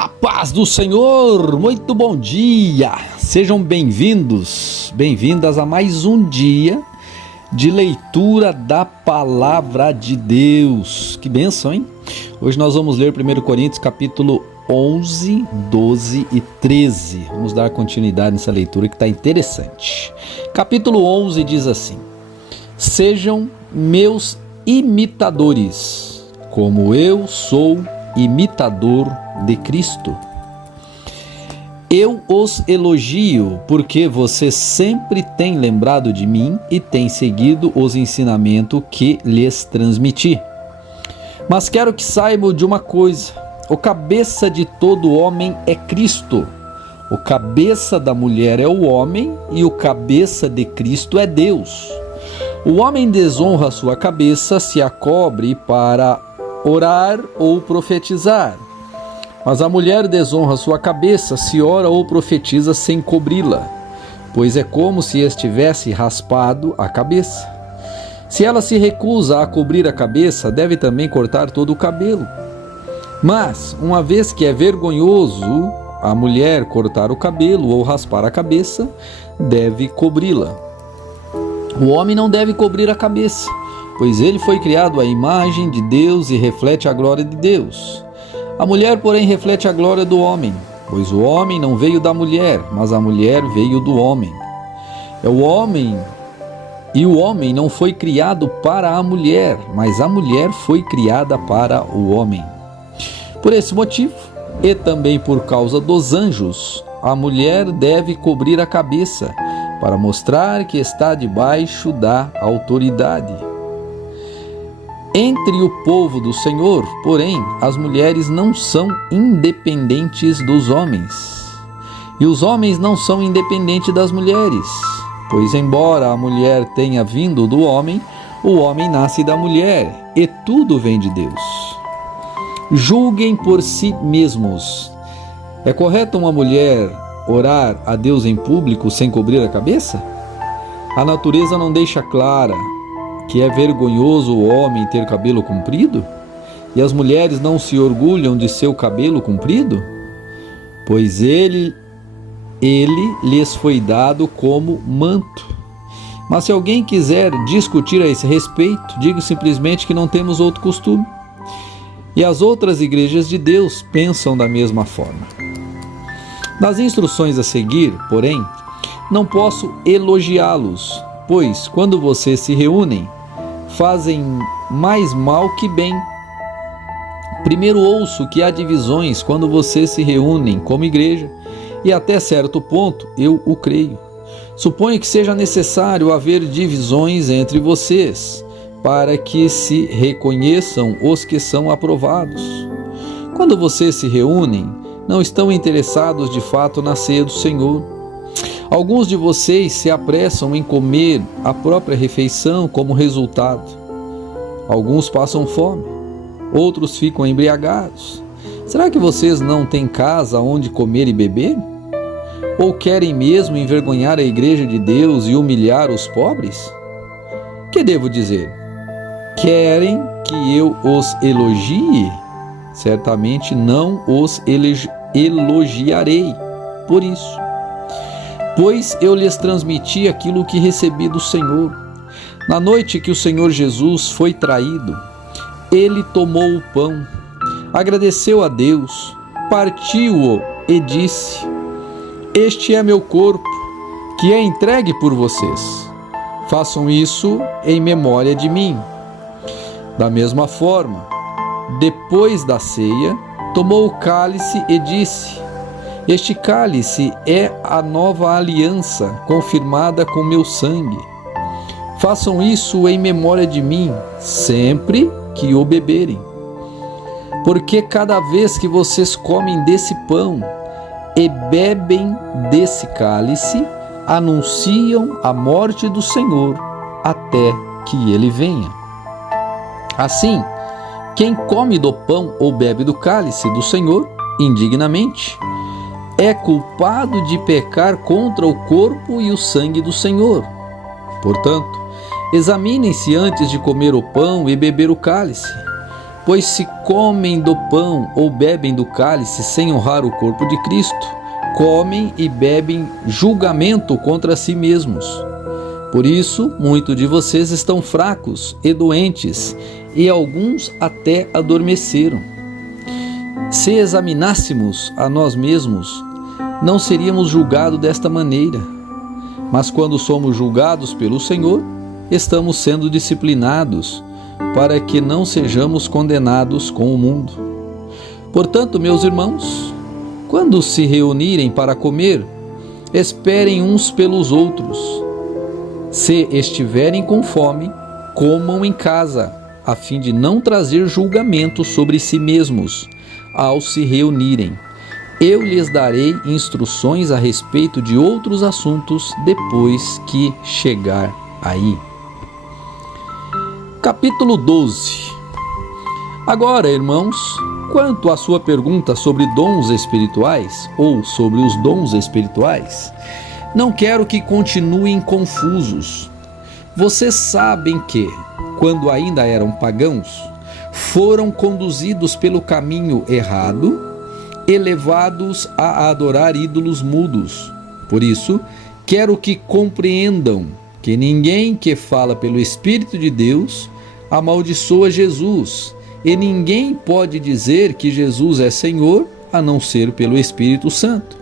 A paz do Senhor, muito bom dia, sejam bem-vindos, bem-vindas a mais um dia de leitura da Palavra de Deus. Que bênção, hein? Hoje nós vamos ler 1 Coríntios capítulo 11, 12 e 13. Vamos dar continuidade nessa leitura que está interessante. Capítulo 11 diz assim: sejam meus imitadores, como eu sou imitador de Cristo. Eu os elogio porque você sempre tem lembrado de mim e tem seguido os ensinamentos que lhes transmiti. Mas quero que saibam de uma coisa: o cabeça de todo homem é Cristo. O cabeça da mulher é o homem e o cabeça de Cristo é Deus. O homem desonra a sua cabeça se a cobre para orar ou profetizar, mas a mulher desonra sua cabeça se ora ou profetiza sem cobri-la, pois é como se estivesse raspado a cabeça. Se ela se recusa a cobrir a cabeça, deve também cortar todo o cabelo. Mas, uma vez que é vergonhoso a mulher cortar o cabelo ou raspar a cabeça, deve cobri-la. O homem não deve cobrir a cabeça, pois ele foi criado à imagem de Deus e reflete a glória de Deus. A mulher, porém, reflete a glória do homem, pois o homem não veio da mulher, mas a mulher veio do homem. O homem não foi criado para a mulher, mas a mulher foi criada para o homem. Por esse motivo, e também por causa dos anjos, a mulher deve cobrir a cabeça, para mostrar que está debaixo da autoridade. Entre o povo do Senhor, porém, as mulheres não são independentes dos homens, e os homens não são independentes das mulheres, pois embora a mulher tenha vindo do homem, o homem nasce da mulher, e tudo vem de Deus. Julguem por si mesmos. É correto uma mulher orar a Deus em público sem cobrir a cabeça? A natureza não deixa clara que é vergonhoso o homem ter cabelo comprido? E as mulheres não se orgulham de seu cabelo comprido? Pois ele lhes foi dado como manto. Mas se alguém quiser discutir a esse respeito, digo simplesmente que não temos outro costume. E as outras igrejas de Deus pensam da mesma forma. Nas instruções a seguir, porém, não posso elogiá-los, pois quando vocês se reúnem, fazem mais mal que bem. Primeiro ouço que há divisões quando vocês se reúnem como igreja, e até certo ponto eu o creio. Suponho que seja necessário haver divisões entre vocês, para que se reconheçam os que são aprovados. Quando vocês se reúnem, não estão interessados de fato na ceia do Senhor. Alguns de vocês se apressam em comer a própria refeição como resultado. Alguns passam fome, outros ficam embriagados. Será que vocês não têm casa onde comer e beber? Ou querem mesmo envergonhar a igreja de Deus e humilhar os pobres? Que devo dizer? Querem que eu os elogie? Certamente não os elogiarei por isso, pois eu lhes transmiti aquilo que recebi do Senhor. Na noite que o Senhor Jesus foi traído, ele tomou o pão, agradeceu a Deus, partiu-o e disse: este é meu corpo, que é entregue por vocês. Façam isso em memória de mim. Da mesma forma, depois da ceia, tomou o cálice e disse: este cálice é a nova aliança, confirmada com meu sangue. Façam isso em memória de mim, sempre que o beberem. Porque cada vez que vocês comem desse pão e bebem desse cálice, anunciam a morte do Senhor até que ele venha. Assim, quem come do pão ou bebe do cálice do Senhor indignamente, é culpado de pecar contra o corpo e o sangue do Senhor. Portanto, examinem-se antes de comer o pão e beber o cálice, Pois se comem do pão ou bebem do cálice sem honrar o corpo de Cristo, comem e bebem julgamento contra si mesmos. Por isso, muitos de vocês estão fracos e doentes, e alguns até adormeceram. Se examinássemos a nós mesmos, não seríamos julgados desta maneira. Mas quando somos julgados pelo Senhor, estamos sendo disciplinados, para que não sejamos condenados com o mundo. Portanto, meus irmãos, quando se reunirem para comer, esperem uns pelos outros. Se estiverem com fome, comam em casa, a fim de não trazer julgamento sobre si mesmos ao se reunirem. Eu lhes darei instruções a respeito de outros assuntos depois que chegar aí. Capítulo 12. Agora, irmãos, quanto à sua pergunta sobre dons espirituais ou sobre os dons espirituais, não quero que continuem confusos. Vocês sabem que, quando ainda eram pagãos, foram conduzidos pelo caminho errado e levados a adorar ídolos mudos. Por isso, quero que compreendam que ninguém que fala pelo Espírito de Deus amaldiçoa Jesus, e ninguém pode dizer que Jesus é Senhor a não ser pelo Espírito Santo.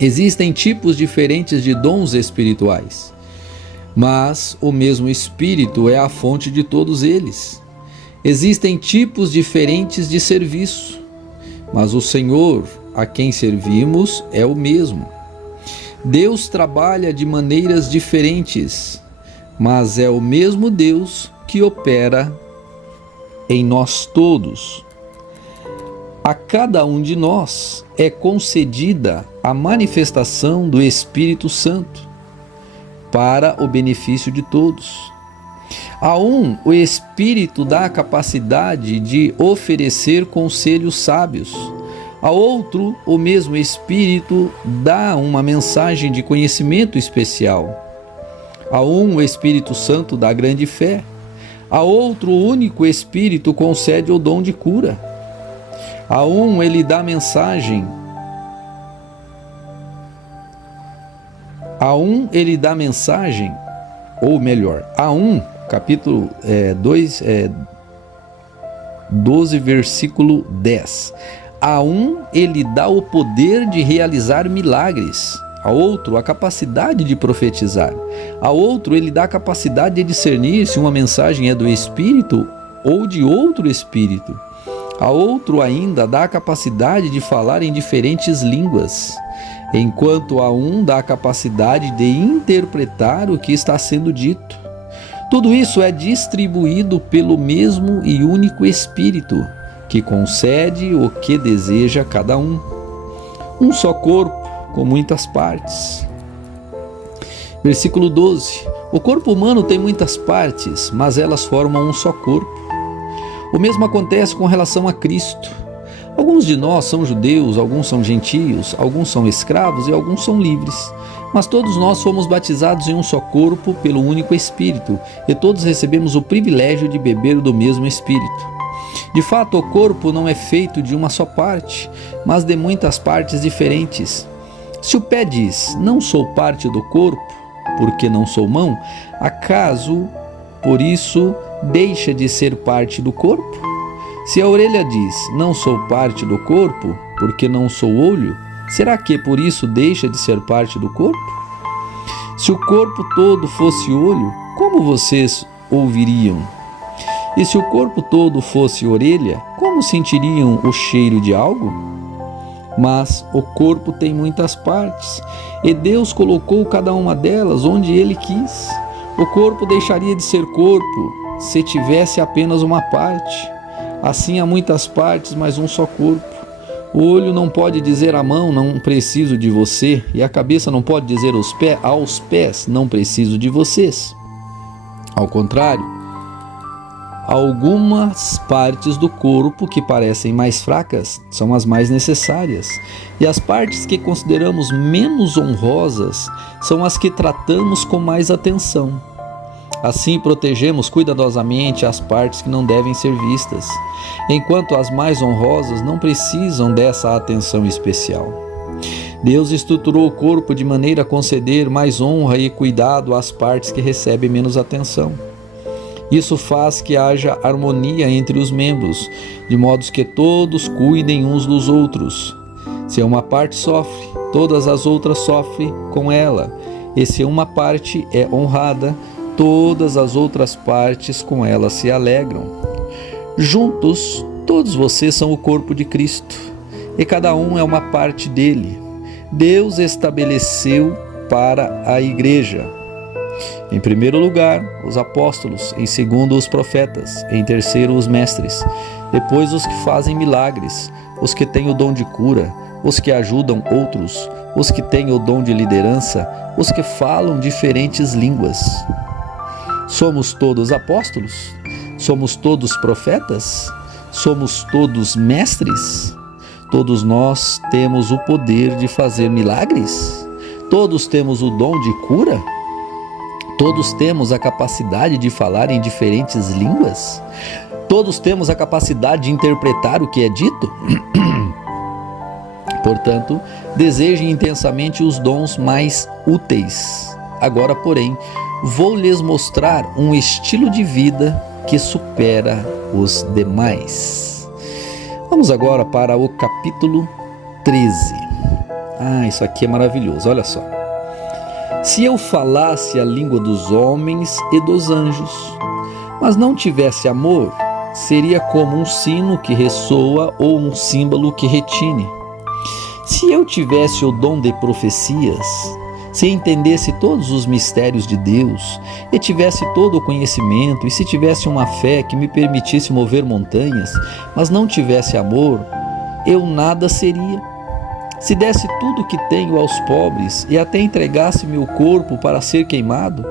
Existem tipos diferentes de dons espirituais, mas o mesmo Espírito é a fonte de todos eles. Existem tipos diferentes de serviço, mas o Senhor a quem servimos é o mesmo. Deus trabalha de maneiras diferentes, mas é o mesmo Deus que opera em nós todos. A cada um de nós é concedida a manifestação do Espírito Santo para o benefício de todos. A um, o Espírito dá a capacidade de oferecer conselhos sábios. A outro, o mesmo Espírito dá uma mensagem de conhecimento especial. A um, o Espírito Santo dá grande fé. A outro, o único Espírito concede o dom de cura. A um, ele dá mensagem. A um, ele dá mensagem, ou melhor, a um, capítulo 12, versículo 10. A um, ele dá o poder de realizar milagres. A outro, a capacidade de profetizar. A outro, ele dá a capacidade de discernir se uma mensagem é do Espírito ou de outro Espírito. A outro ainda dá a capacidade de falar em diferentes línguas, enquanto a um dá a capacidade de interpretar o que está sendo dito. Tudo isso é distribuído pelo mesmo e único Espírito, que concede o que deseja cada um. Um só corpo, com muitas partes. Versículo 12. O corpo humano tem muitas partes, mas elas formam um só corpo. O mesmo acontece com relação a Cristo. Alguns de nós são judeus, alguns são gentios, alguns são escravos e alguns são livres. Mas todos nós fomos batizados em um só corpo pelo único Espírito, e todos recebemos o privilégio de beber do mesmo Espírito. De fato, o corpo não é feito de uma só parte, mas de muitas partes diferentes. Se o pé diz, não sou parte do corpo, porque não sou mão, acaso, por isso, deixa de ser parte do corpo? Se a orelha diz, não sou parte do corpo, porque não sou olho, será que por isso deixa de ser parte do corpo? Se o corpo todo fosse olho, como vocês ouviriam? E se o corpo todo fosse orelha, como sentiriam o cheiro de algo? Mas o corpo tem muitas partes, e Deus colocou cada uma delas onde Ele quis. O corpo deixaria de ser corpo se tivesse apenas uma parte. Assim há muitas partes, mas um só corpo. O olho não pode dizer à mão, não preciso de você, e a cabeça não pode dizer aos pés, não preciso de vocês. Ao contrário, algumas partes do corpo que parecem mais fracas são as mais necessárias, e as partes que consideramos menos honrosas são as que tratamos com mais atenção. Assim protegemos cuidadosamente as partes que não devem ser vistas, enquanto as mais honrosas não precisam dessa atenção especial. Deus estruturou o corpo de maneira a conceder mais honra e cuidado às partes que recebem menos atenção. Isso faz que haja harmonia entre os membros, de modo que todos cuidem uns dos outros. Se uma parte sofre, todas as outras sofrem com ela. E se uma parte é honrada, todas as outras partes com ela se alegram. Juntos, todos vocês são o corpo de Cristo, e cada um é uma parte dele. Deus estabeleceu para a igreja, em primeiro lugar, os apóstolos, em segundo, os profetas, em terceiro, os mestres, depois os que fazem milagres, os que têm o dom de cura, os que ajudam outros, os que têm o dom de liderança, os que falam diferentes línguas. Somos todos apóstolos? Somos todos profetas? Somos todos mestres? Todos nós temos o poder de fazer milagres? Todos temos o dom de cura? Todos temos a capacidade de falar em diferentes línguas? Todos temos a capacidade de interpretar o que é dito? Portanto, desejem intensamente os dons mais úteis. Agora, porém, vou lhes mostrar um estilo de vida que supera os demais. Vamos agora para o capítulo 13. Isso aqui é maravilhoso, olha só. Se eu falasse a língua dos homens e dos anjos, mas não tivesse amor, seria como um sino que ressoa ou um símbolo que retine. Se eu tivesse o dom de profecias, se entendesse todos os mistérios de Deus, e tivesse todo o conhecimento, e se tivesse uma fé que me permitisse mover montanhas, mas não tivesse amor, eu nada seria. Se desse tudo o que tenho aos pobres, e até entregasse meu corpo para ser queimado,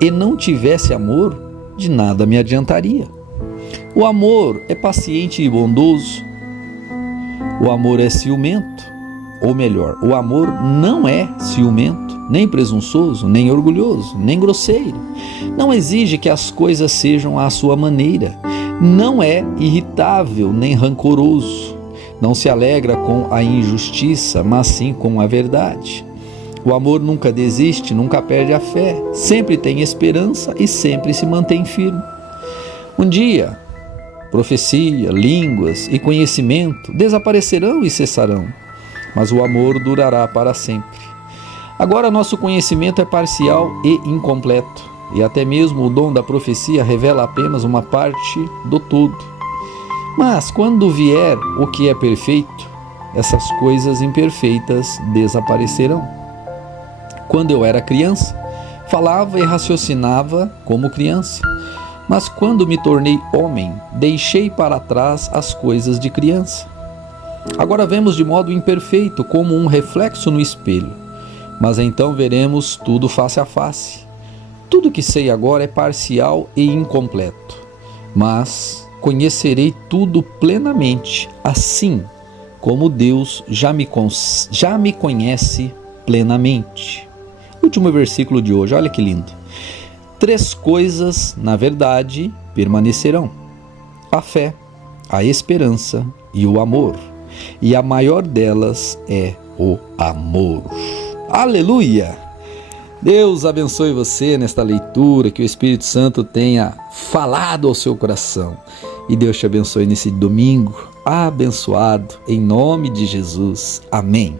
e não tivesse amor, de nada me adiantaria. O amor é paciente e bondoso. O amor é ciumento, ou melhor, o amor não é ciumento, nem presunçoso, nem orgulhoso, nem grosseiro. Não exige que as coisas sejam à sua maneira. Não é irritável, nem rancoroso. Não se alegra com a injustiça, mas sim com a verdade. O amor nunca desiste, nunca perde a fé, sempre tem esperança e sempre se mantém firme. Um dia, profecia, línguas e conhecimento desaparecerão e cessarão, mas o amor durará para sempre. Agora nosso conhecimento é parcial e incompleto, e até mesmo o dom da profecia revela apenas uma parte do todo. Mas quando vier o que é perfeito, essas coisas imperfeitas desaparecerão. Quando eu era criança, falava e raciocinava como criança. Mas quando me tornei homem, deixei para trás as coisas de criança. Agora vemos de modo imperfeito, como um reflexo no espelho. Mas então veremos tudo face a face. Tudo que sei agora é parcial e incompleto. Mas conhecerei tudo plenamente, assim como Deus já me conhece plenamente. Último versículo de hoje, olha que lindo. 3 coisas, na verdade, permanecerão: a fé, a esperança e o amor. E a maior delas é o amor. Aleluia! Deus abençoe você nesta leitura, que o Espírito Santo tenha falado ao seu coração. E Deus te abençoe nesse domingo abençoado, em nome de Jesus. Amém.